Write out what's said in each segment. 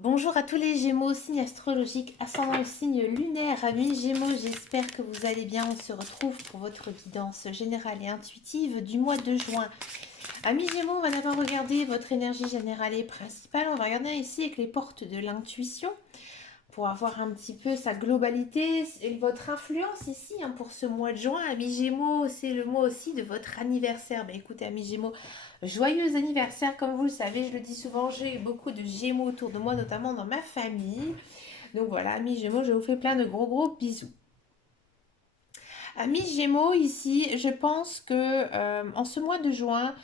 Bonjour à tous les Gémeaux, signe astrologique, ascendant le signe lunaire, amis Gémeaux, j'espère que vous allez bien. On se retrouve pour votre guidance générale et intuitive du mois de juin. Amis Gémeaux, on va d'abord regarder votre énergie générale et principale. On va regarder ici avec les portes de l'intuition pour avoir un petit peu sa globalité et votre influence ici pour ce mois de juin. Amis Gémeaux, c'est le mois aussi de votre anniversaire. Écoutez, amis Gémeaux, joyeux anniversaire. Comme vous le savez, je le dis souvent, j'ai eu beaucoup de Gémeaux autour de moi, notamment dans ma famille. Donc voilà, amis Gémeaux, je vous fais plein de gros bisous. Amis Gémeaux, ici, je pense que en ce mois de juin,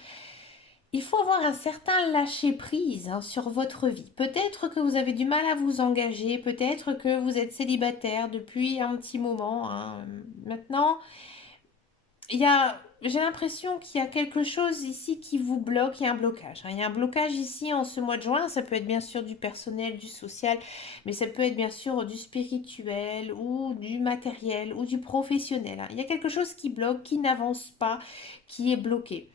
il faut avoir un certain lâcher-prise sur votre vie. Peut-être que vous avez du mal à vous engager, peut-être que vous êtes célibataire depuis un petit moment. Maintenant, j'ai l'impression qu'il y a quelque chose ici qui vous bloque, il y a un blocage. Il y a un blocage ici en ce mois de juin, ça peut être bien sûr du personnel, du social, mais ça peut être bien sûr du spirituel ou du matériel ou du professionnel. Il y a quelque chose qui bloque, qui n'avance pas, qui est bloqué.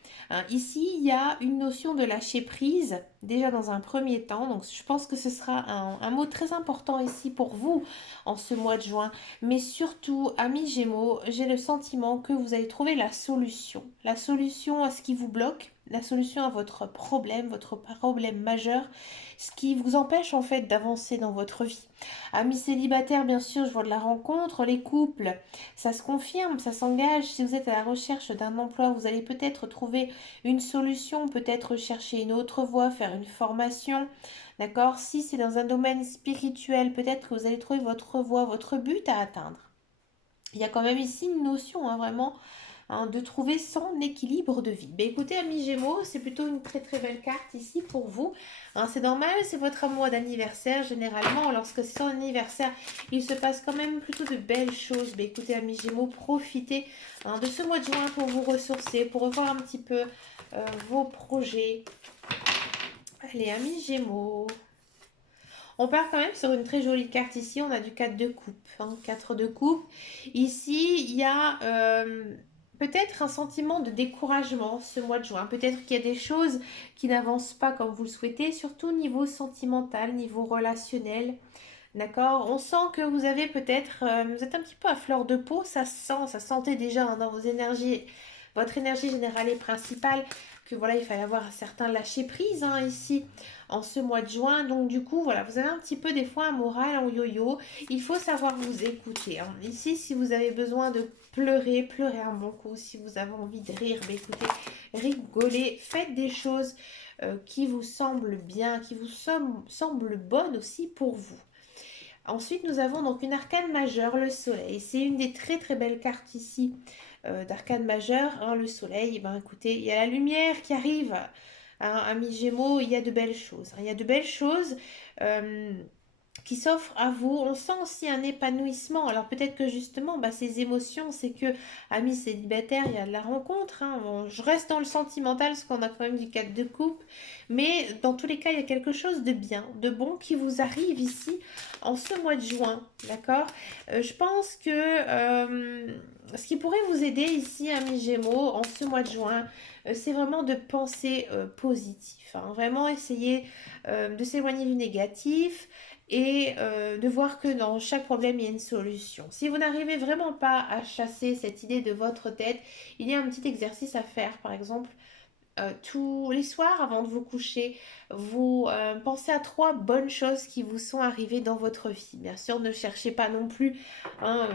Ici, il y a une notion de lâcher prise, déjà dans un premier temps, donc je pense que ce sera un mot très important ici pour vous en ce mois de juin. Mais surtout, amis Gémeaux, j'ai le sentiment que vous allez trouver la solution à ce qui vous bloque, la solution à votre problème majeur, ce qui vous empêche en fait d'avancer dans votre vie. Amis célibataires, bien sûr, je vois de la rencontre, les couples, ça se confirme, ça s'engage. Si vous êtes à la recherche d'un emploi, vous allez peut-être trouver une solution, peut-être chercher une autre voie, faire une formation. D'accord? Si c'est dans un domaine spirituel, peut-être que vous allez trouver votre voie, votre but à atteindre. Il y a quand même ici une notion, vraiment, de trouver son équilibre de vie. Écoutez, amis Gémeaux, c'est plutôt une très belle carte ici pour vous. C'est normal, c'est votre mois d'anniversaire. Généralement, lorsque c'est son anniversaire, il se passe quand même plutôt de belles choses. Écoutez, amis Gémeaux, profitez de ce mois de juin pour vous ressourcer, pour revoir un petit peu vos projets. Allez, amis Gémeaux. On part quand même sur une très jolie carte ici. On a du 4 de coupe. 4 de coupe. Ici, il y a peut-être un sentiment de découragement ce mois de juin. Peut-être qu'il y a des choses qui n'avancent pas comme vous le souhaitez, surtout niveau sentimental, niveau relationnel. D'accord? On sent que vous avez peut-être, vous êtes un petit peu à fleur de peau, ça se sent, ça sentait déjà dans vos énergies, votre énergie générale et principale, que voilà, il fallait avoir un certain lâcher prise ici en ce mois de juin. Donc du coup, voilà, vous avez un petit peu des fois un moral en yo-yo. Il faut savoir vous écouter. Ici, si vous avez besoin de pleurer, pleurez un bon coup. Si vous avez envie de rire, écoutez, rigolez, faites des choses qui vous semblent bien, qui vous semblent bonnes aussi pour vous. Ensuite, nous avons donc une arcane majeure, le soleil. C'est une des très belles cartes ici d'arcane majeure, le soleil. Écoutez, il y a la lumière qui arrive. Amis Gémeaux, il y a de belles choses. Il y a de belles choses. euh, qui s'offre à vous. On sent aussi un épanouissement. Alors peut-être que justement, ces émotions, c'est que, amis célibataires, il y a de la rencontre. Bon, je reste dans le sentimental, parce qu'on a quand même du 4 de coupe. Mais dans tous les cas, il y a quelque chose de bien, de bon qui vous arrive ici en ce mois de juin. D'accord? Je pense que ce qui pourrait vous aider ici, amis Gémeaux, en ce mois de juin, c'est vraiment de penser positif. Vraiment essayer de s'éloigner du négatif et de voir que dans chaque problème, il y a une solution. Si vous n'arrivez vraiment pas à chasser cette idée de votre tête, il y a un petit exercice à faire, par exemple. Tous les soirs avant de vous coucher, vous pensez à trois bonnes choses qui vous sont arrivées dans votre vie. Bien sûr, ne cherchez pas non plus hein,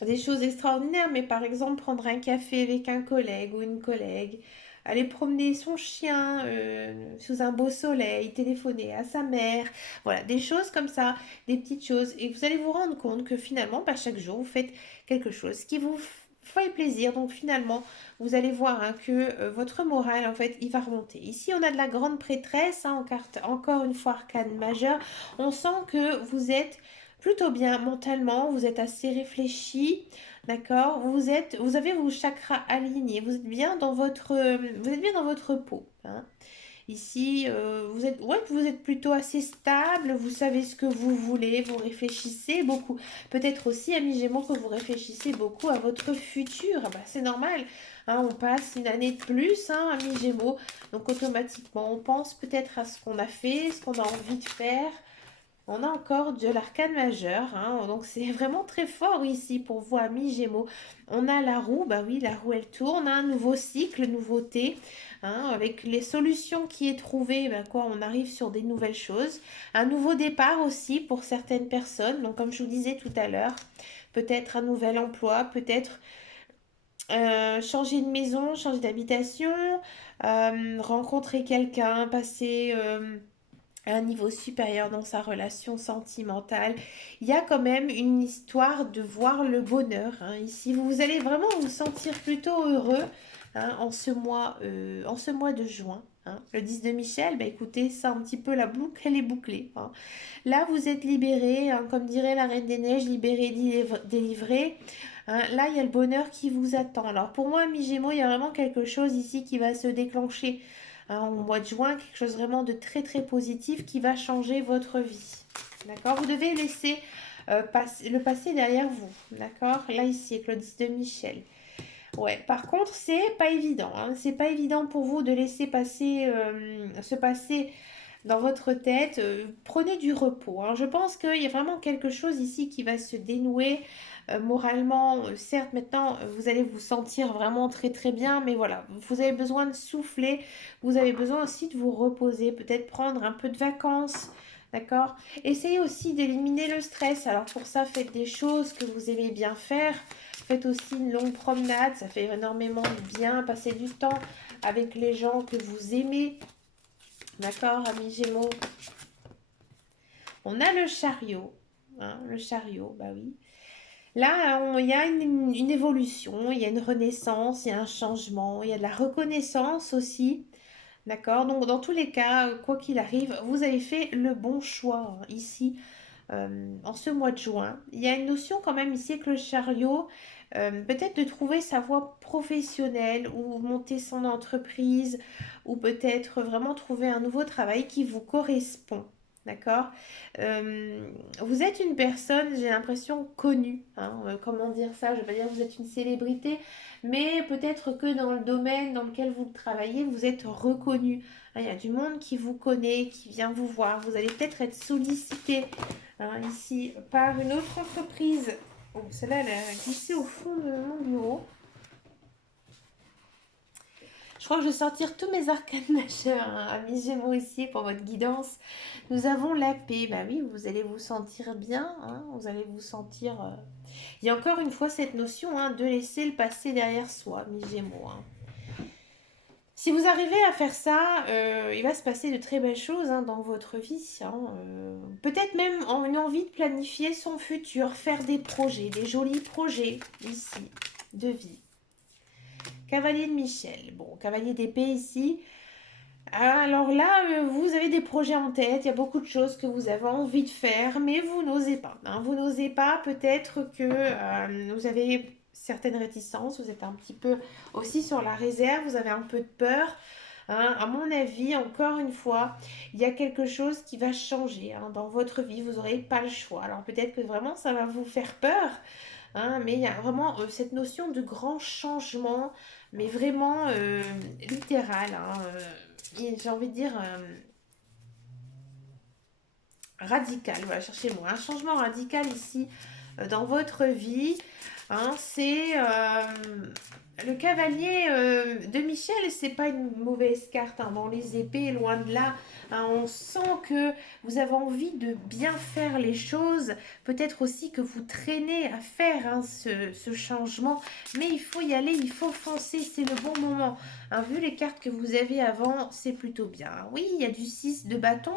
des choses extraordinaires, mais par exemple prendre un café avec un collègue ou une collègue, aller promener son chien sous un beau soleil, téléphoner à sa mère, voilà, des choses comme ça, des petites choses. Et vous allez vous rendre compte que finalement, pas chaque jour, vous faites quelque chose qui vous fait plaisir. Donc finalement, vous allez voir que votre morale, en fait, il va remonter. Ici, on a de la grande prêtresse, en carte, encore une fois, arcane majeure. On sent que vous êtes plutôt bien mentalement, vous êtes assez réfléchi, d'accord? Vous avez vos chakras alignés, vous êtes bien dans votre peau. Ici, vous êtes plutôt assez stable, vous savez ce que vous voulez, vous réfléchissez beaucoup. Peut-être aussi, amis Gémeaux, que vous réfléchissez beaucoup à votre futur. C'est normal. hein, on passe une année de plus, hein, à mi-Gémeaux. Donc automatiquement, on pense peut-être à ce qu'on a fait, ce qu'on a envie de faire. On a encore de l'arcane majeur, hein, donc c'est vraiment très fort ici pour vous, amis Gémeaux. On a la roue, bah oui, la roue elle tourne, un nouveau cycle, nouveauté, hein, avec les solutions qui est trouvées, bah quoi, on arrive sur des nouvelles choses. Un nouveau départ aussi pour certaines personnes, donc comme je vous disais tout à l'heure, peut-être un nouvel emploi, peut-être changer de maison, changer d'habitation, rencontrer quelqu'un, passer à un niveau supérieur dans sa relation sentimentale. Il y a quand même une histoire de voir le bonheur, hein. Ici, vous allez vraiment vous sentir plutôt heureux, hein, en ce mois de juin, hein. Le 10 de Michel, bah écoutez, c'est un petit peu la boucle, elle est bouclée, hein. Là, vous êtes libéré, hein, comme dirait la Reine des Neiges, libéré, délivré. Hein, là, il y a le bonheur qui vous attend. Alors pour moi, mi-gémeaux, il y a vraiment quelque chose ici qui va se déclencher, hein, au mois de juin, quelque chose vraiment de très très positif qui va changer votre vie. D'accord? Vous devez laisser le passé derrière vous. D'accord? Là, ici, avec le 10 de Michel. Ouais, par contre, c'est pas évident, hein. C'est pas évident pour vous de laisser passer ce passé dans votre tête. Prenez du repos, hein. Je pense qu'il y a vraiment quelque chose ici qui va se dénouer moralement. Certes, maintenant, vous allez vous sentir vraiment très très bien, mais voilà, vous avez besoin de souffler. Vous avez besoin aussi de vous reposer, peut-être prendre un peu de vacances. D'accord? Essayez aussi d'éliminer le stress. Alors pour ça, faites des choses que vous aimez bien faire. Faites aussi une longue promenade, ça fait énormément de bien. Passez du temps avec les gens que vous aimez. D'accord, amis Gémeaux? On a le chariot, hein, le chariot, bah oui. Là, il y a une évolution, il y a une renaissance, il y a un changement, il y a de la reconnaissance aussi. D'accord? Donc, dans tous les cas, quoi qu'il arrive, vous avez fait le bon choix, hein, ici, en ce mois de juin. Il y a une notion quand même ici avec le chariot, peut-être de trouver sa voie professionnelle ou monter son entreprise ou peut-être vraiment trouver un nouveau travail qui vous correspond. D'accord? Vous êtes une personne, j'ai l'impression, connue, hein, comment dire ça? Je vais pas dire que vous êtes une célébrité, mais peut-être que dans le domaine dans lequel vous travaillez, vous êtes reconnu. Hein, il y a du monde qui vous connaît, qui vient vous voir. Vous allez peut-être être sollicité, hein, ici par une autre entreprise. Oh, celle-là, elle a glissé au fond de mon bureau. Je crois que je vais sortir tous mes arcanes majeurs, hein, amis Gémeaux ici pour votre guidance. Nous avons la paix. Bah oui, vous allez vous sentir bien, hein, vous allez vous sentir... Il y a encore une fois cette notion, hein, de laisser le passé derrière soi, amis Gémeaux, hein. Si vous arrivez à faire ça, il va se passer de très belles choses, hein, dans votre vie, hein, peut-être même en une envie de planifier son futur, faire des projets, des jolis projets ici de vie. Cavalier de Michel. Bon, cavalier d'épée ici. Alors là, vous avez des projets en tête, il y a beaucoup de choses que vous avez envie de faire, mais vous n'osez pas, hein. Vous n'osez pas, peut-être que vous avez certaines réticences, vous êtes un petit peu aussi sur la réserve, vous avez un peu de peur, hein. À mon avis, encore une fois, il y a quelque chose qui va changer, hein, dans votre vie, vous n'aurez pas le choix. Alors peut-être que vraiment ça va vous faire peur, hein, mais il y a vraiment cette notion de grand changement, mais vraiment littéral, hein, j'ai envie de dire radical. Voilà, cherchez-moi un changement radical ici dans votre vie, hein. C'est le cavalier de Michel, c'est pas une mauvaise carte, hein, dans les épées, loin de là, hein. On sent que vous avez envie de bien faire les choses, peut-être aussi que vous traînez à faire, hein, ce changement, mais il faut y aller, il faut foncer, c'est le bon moment, hein. Vu les cartes que vous avez avant, c'est plutôt bien. Oui, il y a du 6 de bâton,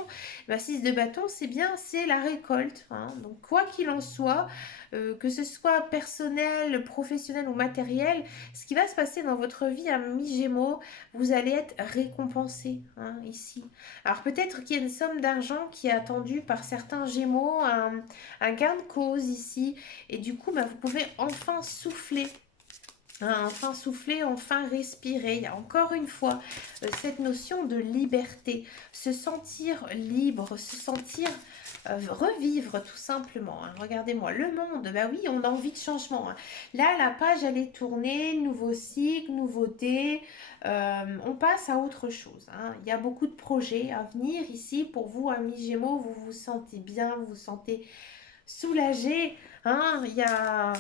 bah, 6 de bâton, c'est bien, c'est la récolte, hein. Donc quoi qu'il en soit, que ce soit personnel, professionnel ou matériel, ce qui va se passer dans votre vie à mi-gémeaux, vous allez être récompensé, hein, ici. Alors peut-être qu'il y a une somme d'argent qui est attendue par certains gémeaux, un gain de cause ici, et du coup, bah, vous pouvez enfin souffler. hein, enfin souffler, enfin respirer. Il y a encore une fois cette notion de liberté, se sentir libre, se sentir revivre tout simplement, hein. Regardez-moi, le monde, bah oui, on a envie de changement, hein. Là, la page, elle est tournée, nouveau cycle, nouveauté, on passe à autre chose, hein. Il y a beaucoup de projets à venir ici pour vous, amis Gémeaux, vous vous sentez bien, vous vous sentez soulagé, hein. Il y a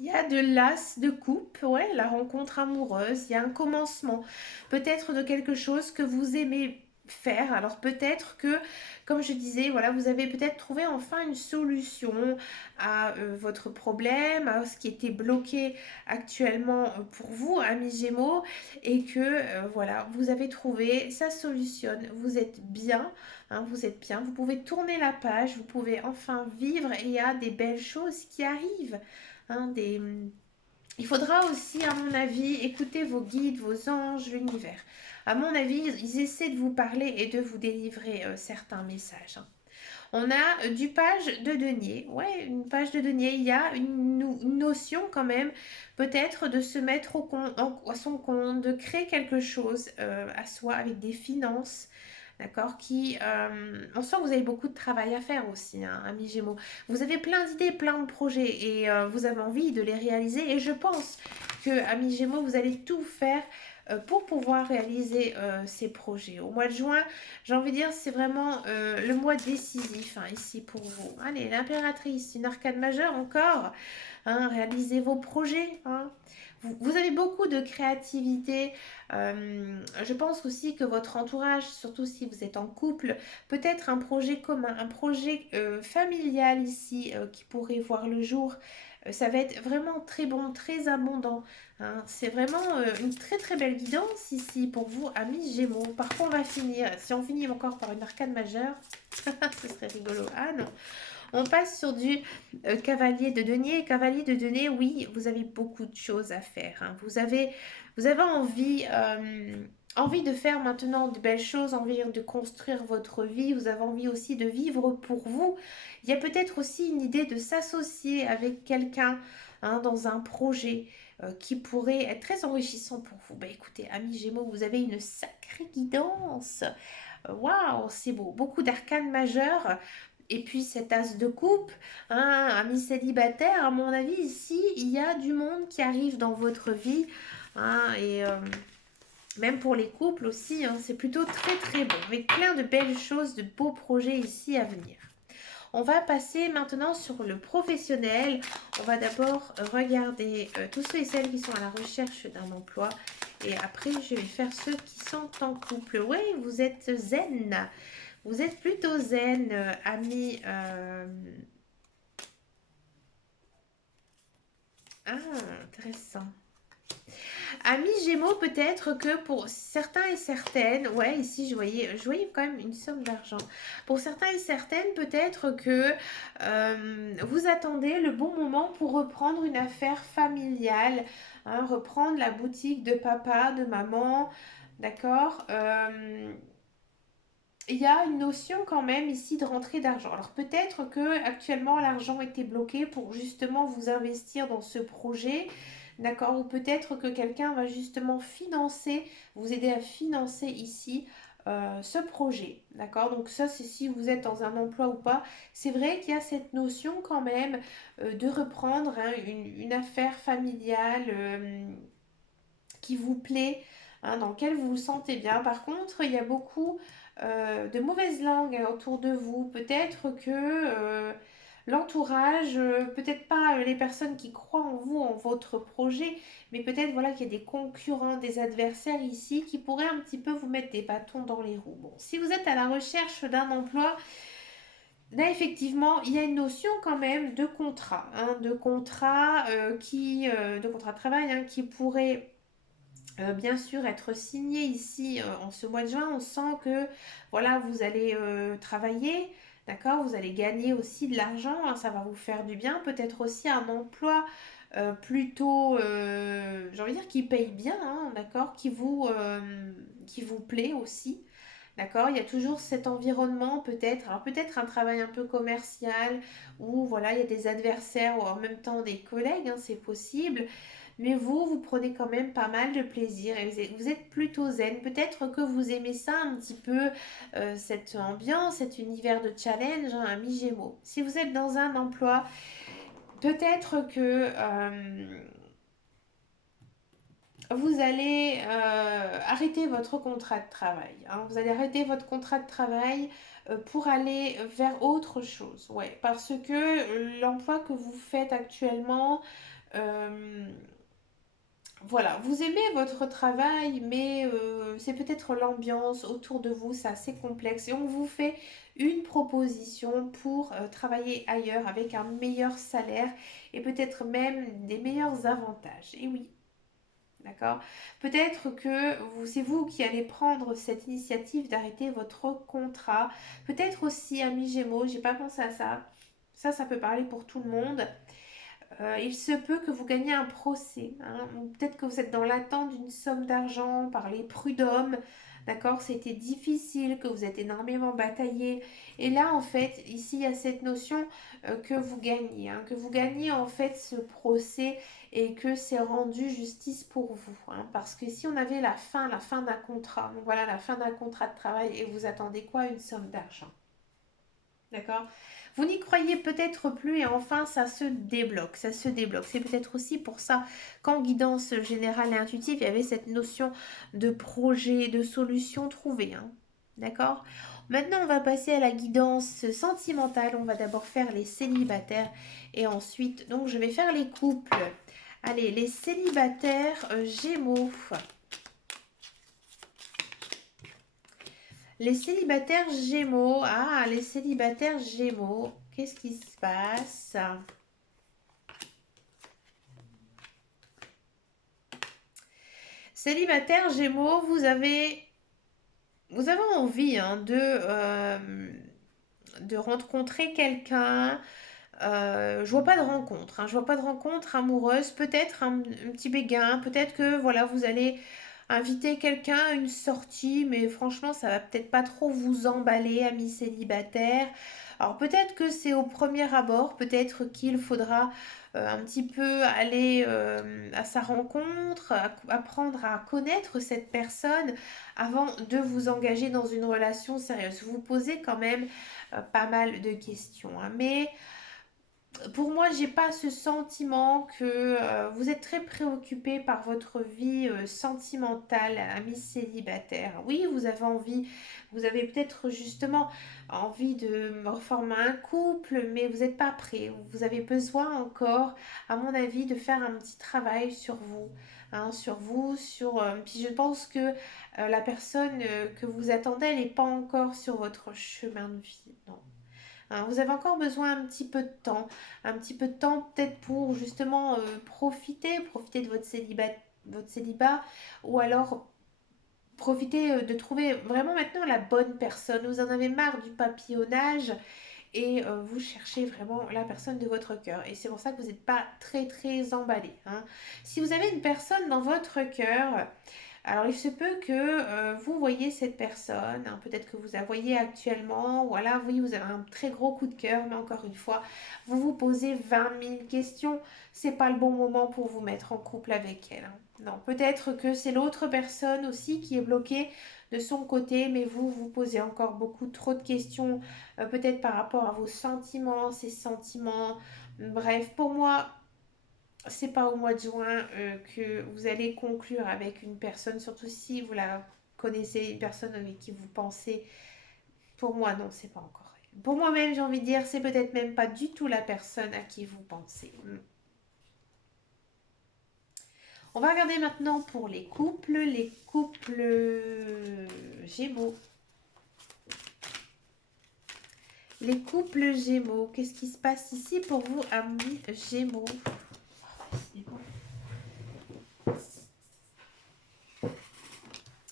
de l'as de coupe, ouais, la rencontre amoureuse, il y a un commencement, peut-être de quelque chose que vous aimez faire. Alors peut-être que, comme je disais, voilà, vous avez peut-être trouvé enfin une solution à votre problème, à ce qui était bloqué actuellement pour vous, amis Gémeaux, et que voilà, vous avez trouvé, ça solutionne, vous êtes bien, hein, vous êtes bien, vous pouvez tourner la page, vous pouvez enfin vivre et il y a des belles choses qui arrivent, hein, il faudra aussi, à mon avis, écouter vos guides, vos anges, l'univers. À mon avis, ils essaient de vous parler et de vous délivrer certains messages, hein. On a du page de denier. Ouais, une page de denier. Il y a une notion quand même, peut-être de se mettre à son compte, de créer quelque chose à soi avec des finances. D'accord, on sent que vous avez beaucoup de travail à faire aussi, hein, amis Gémeaux. Vous avez plein d'idées, plein de projets et vous avez envie de les réaliser. Et je pense que, amis Gémeaux, vous allez tout faire pour pouvoir réaliser ces projets. Au mois de juin, j'ai envie de dire, c'est vraiment le mois décisif, hein, ici pour vous. Allez, l'impératrice, une arcane majeure encore, hein, réalisez vos projets, hein. Vous avez beaucoup de créativité. Je pense aussi que votre entourage, surtout si vous êtes en couple, peut-être un projet commun, un projet familial ici qui pourrait voir le jour. Ça va être vraiment très bon, très abondant, hein. C'est vraiment une très très belle guidance ici pour vous, amis Gémeaux. Par contre, on va finir, si on finit encore par une arcane majeure, ce serait rigolo. Ah non, on passe sur du cavalier de denier. Cavalier de denier, oui, vous avez beaucoup de choses à faire, hein. Vous avez envie de faire maintenant de belles choses, envie de construire votre vie. Vous avez envie aussi de vivre pour vous. Il y a peut-être aussi une idée de s'associer avec quelqu'un, hein, dans un projet qui pourrait être très enrichissant pour vous. Bah, écoutez, amis Gémeaux, vous avez une sacrée guidance. Waouh, c'est beau. Beaucoup d'arcanes majeures. Et puis cet as de coupe, hein, ami célibataire, à mon avis, ici, il y a du monde qui arrive dans votre vie, hein, et même pour les couples aussi, hein, c'est plutôt très très bon, avec plein de belles choses, de beaux projets ici à venir. On va passer maintenant sur le professionnel. On va d'abord regarder tous ceux et celles qui sont à la recherche d'un emploi. Et après, je vais faire ceux qui sont en couple. Oui, vous êtes zen. Vous êtes plutôt zen, ami. Ah, intéressant. Amis Gémeaux, peut-être que pour certains et certaines, ouais, ici je voyais quand même une somme d'argent. Pour certains et certaines, peut-être que vous attendez le bon moment pour reprendre une affaire familiale, hein, reprendre la boutique de papa, de maman, d'accord. Il y a une notion quand même ici de rentrée d'argent. Alors peut-être que actuellement l'argent était bloqué pour justement vous investir dans ce projet, d'accord? Ou peut-être que quelqu'un va justement financer, vous aider à financer ici ce projet, d'accord? Donc ça, c'est si vous êtes dans un emploi ou pas. C'est vrai qu'il y a cette notion quand même de reprendre, hein, une affaire familiale qui vous plaît, hein, dans lequel vous vous sentez bien. Par contre, il y a beaucoup de mauvaises langues autour de vous. Peut-être que l'entourage, peut-être pas les personnes qui croient en vous, en votre projet, mais peut-être voilà qu'il y a des concurrents, des adversaires ici qui pourraient un petit peu vous mettre des bâtons dans les roues. Bon, si vous êtes à la recherche d'un emploi, là, effectivement, il y a une notion quand même de contrat, hein, de contrat de travail, hein, qui pourrait bien sûr être signé ici en ce mois de juin. On sent que voilà, vous allez travailler, d'accord, vous allez gagner aussi de l'argent, hein, ça va vous faire du bien, peut-être aussi un emploi plutôt, j'ai envie de dire, qui paye bien, hein, d'accord, qui vous plaît aussi. D'accord? Il y a toujours cet environnement peut-être, alors peut-être un travail un peu commercial où voilà, il y a des adversaires ou en même temps des collègues, hein, c'est possible. Mais vous prenez quand même pas mal de plaisir et vous êtes plutôt zen. Peut-être que vous aimez ça un petit peu, cette ambiance, cet univers de challenge, hein, ami Gémeaux. Si vous êtes dans un emploi, peut-être que vous allez arrêter votre contrat de travail, hein. Vous allez arrêter votre contrat de travail pour aller vers autre chose. Ouais, parce que l'emploi que vous faites actuellement, euh, voilà, vous aimez votre travail, mais c'est peut-être l'ambiance autour de vous, c'est assez complexe. Et on vous fait une proposition pour travailler ailleurs avec un meilleur salaire et peut-être même des meilleurs avantages. Et oui, d'accord? Peut-être que c'est vous qui allez prendre cette initiative d'arrêter votre contrat. Peut-être aussi, ami Gémeaux, j'ai pas pensé à ça. Ça peut parler pour tout le monde. Il se peut que vous gagnez un procès, hein, ou peut-être que vous êtes dans l'attente d'une somme d'argent par les prud'hommes, d'accord? C'était difficile, que vous êtes énormément bataillé. Et là, en fait, ici, il y a cette notion que vous gagnez, hein, que vous gagnez en fait ce procès et que c'est rendu justice pour vous, hein, parce que si on avait la fin d'un contrat, donc voilà, la fin d'un contrat de travail et vous attendez quoi? Une somme d'argent. D'accord? Vous n'y croyez peut-être plus et enfin ça se débloque, ça se débloque. C'est peut-être aussi pour ça qu'en guidance générale et intuitive, il y avait cette notion de projet, de solution trouvée, hein. D'accord? Maintenant, on va passer à la guidance sentimentale. On va d'abord faire les célibataires et ensuite, donc je vais faire les couples. Allez, les célibataires Gémeaux. Les célibataires Gémeaux. Ah, les célibataires Gémeaux. Qu'est-ce qui se passe? Célibataire Gémeaux, vous avez envie, hein, de rencontrer quelqu'un. Je vois pas de rencontre, hein, je vois pas de rencontre amoureuse. Peut-être un petit béguin. Peut-être que voilà, vous allez inviter quelqu'un à une sortie, mais franchement, ça va peut-être pas trop vous emballer, amis célibataires. Alors peut-être que c'est au premier abord, peut-être qu'il faudra un petit peu aller à sa rencontre, apprendre à connaître cette personne avant de vous engager dans une relation sérieuse. Vous vous posez quand même pas mal de questions, hein, mais pour moi, j'ai pas ce sentiment que vous êtes très préoccupé par votre vie sentimentale, ami célibataire. Oui, vous avez envie, vous avez peut-être justement envie de reformer un couple, mais vous n'êtes pas prêt. Vous avez besoin encore, à mon avis, de faire un petit travail sur vous. Hein, sur vous, puis je pense que la personne que vous attendez, elle n'est pas encore sur votre chemin de vie. Non. Hein, vous avez encore besoin un petit peu de temps peut-être pour justement profiter de votre célibat, ou alors profiter de trouver vraiment maintenant la bonne personne. Vous en avez marre du papillonnage et vous cherchez vraiment la personne de votre cœur. Et c'est pour ça que vous n'êtes pas très très emballé, hein. Si vous avez une personne dans votre cœur, alors, il se peut que vous voyez cette personne, hein, peut-être que vous la voyez actuellement, ou alors oui, vous avez un très gros coup de cœur, mais encore une fois, vous vous posez 20 000 questions. C'est pas le bon moment pour vous mettre en couple avec elle, hein. Non, peut-être que c'est l'autre personne aussi qui est bloquée de son côté, mais vous posez encore beaucoup trop de questions, peut-être par rapport à vos sentiments, ses sentiments. Bref, pour moi, c'est pas au mois de juin que vous allez conclure avec une personne, surtout si vous la connaissez, une personne avec qui vous pensez. Pour moi, non, c'est pas encore elle. Pour moi-même, j'ai envie de dire, c'est peut-être même pas du tout la personne à qui vous pensez. On va regarder maintenant pour les couples Gémeaux. Les couples Gémeaux, qu'est-ce qui se passe ici pour vous, amis Gémeaux? C'est bon.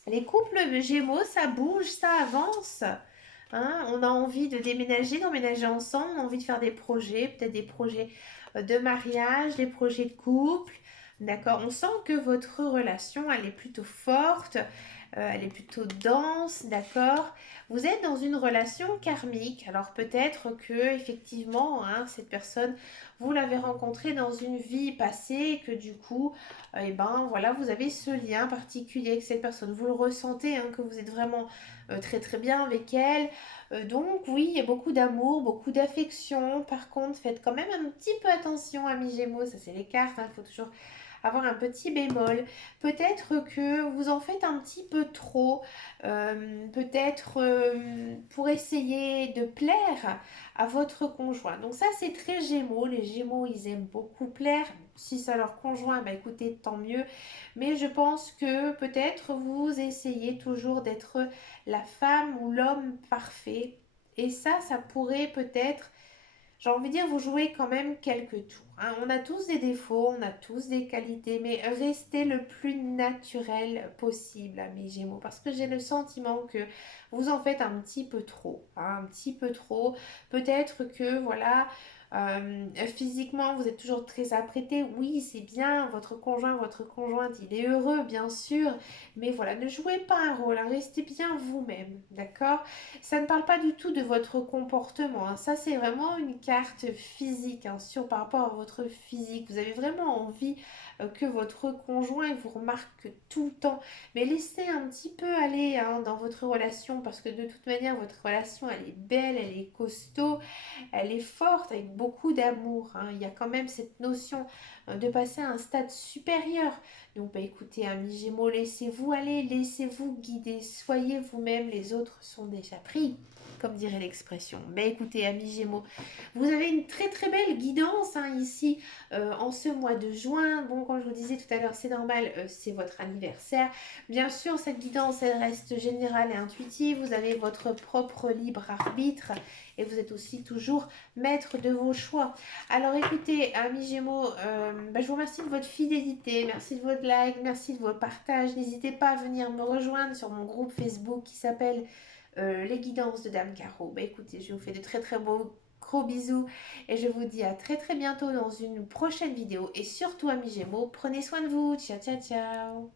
Les couples Gémeaux, ça bouge, ça avance. Hein, on a envie de déménager, d'emménager ensemble, on a envie de faire des projets, peut-être des projets de mariage, des projets de couple. D'accord? On sent que votre relation, elle est plutôt forte. Elle est plutôt dense, d'accord? Vous êtes dans une relation karmique. Alors peut-être que effectivement, hein, cette personne, vous l'avez rencontrée dans une vie passée et que du coup, eh ben voilà, vous avez ce lien particulier avec cette personne. Vous le ressentez, hein, que vous êtes vraiment très très bien avec elle. Donc oui, il y a beaucoup d'amour, beaucoup d'affection. Par contre, faites quand même un petit peu attention, amis Gémeaux. Ça c'est les cartes, hein, il faut toujours avoir un petit bémol. Peut-être que vous en faites un petit peu trop, peut-être pour essayer de plaire à votre conjoint. Donc ça, c'est très Gémeaux. Les Gémeaux, ils aiment beaucoup plaire. Si c'est leur conjoint, bah écoutez, tant mieux. Mais je pense que peut-être vous essayez toujours d'être la femme ou l'homme parfait. Et ça pourrait peut-être, j'ai envie de dire, vous jouez quand même quelques tours, hein. On a tous des défauts, on a tous des qualités, mais restez le plus naturel possible, mes Gémeaux, parce que j'ai le sentiment que vous en faites un petit peu trop, hein, un petit peu trop. Peut-être que, voilà, physiquement, vous êtes toujours très apprêté. Oui, c'est bien, votre conjoint, votre conjointe, il est heureux, bien sûr, mais voilà, ne jouez pas un rôle, hein, restez bien vous-même, d'accord? Ça ne parle pas du tout de votre comportement, hein. Ça, c'est vraiment une carte physique, hein, sur par rapport à votre physique. Vous avez vraiment envie que votre conjoint vous remarque tout le temps. Mais laissez un petit peu aller, hein, dans votre relation parce que de toute manière, votre relation, elle est belle, elle est costaud, elle est forte, avec beaucoup d'amour, hein. Il y a quand même cette notion de passer à un stade supérieur. Donc, bah, écoutez, amis Gémeaux, laissez-vous aller, laissez-vous guider, soyez vous-même, les autres sont déjà pris, comme dirait l'expression. Bah, écoutez, amis Gémeaux, vous avez une très très belle guidance, hein, ici en ce mois de juin. Bon, comme je vous disais tout à l'heure, c'est normal, c'est votre anniversaire. Bien sûr, cette guidance, elle reste générale et intuitive. Vous avez votre propre libre arbitre et vous êtes aussi toujours maître de vos choix. Alors écoutez, amis Gémeaux, bah, je vous remercie de votre fidélité, merci de votre like, merci de vos partages. N'hésitez pas à venir me rejoindre sur mon groupe Facebook qui s'appelle Les Guidances de Dame Caro. Bah écoutez, je vous fais de très très beaux gros bisous et je vous dis à très très bientôt dans une prochaine vidéo. Et surtout, amis Gémeaux, prenez soin de vous. Ciao ciao ciao.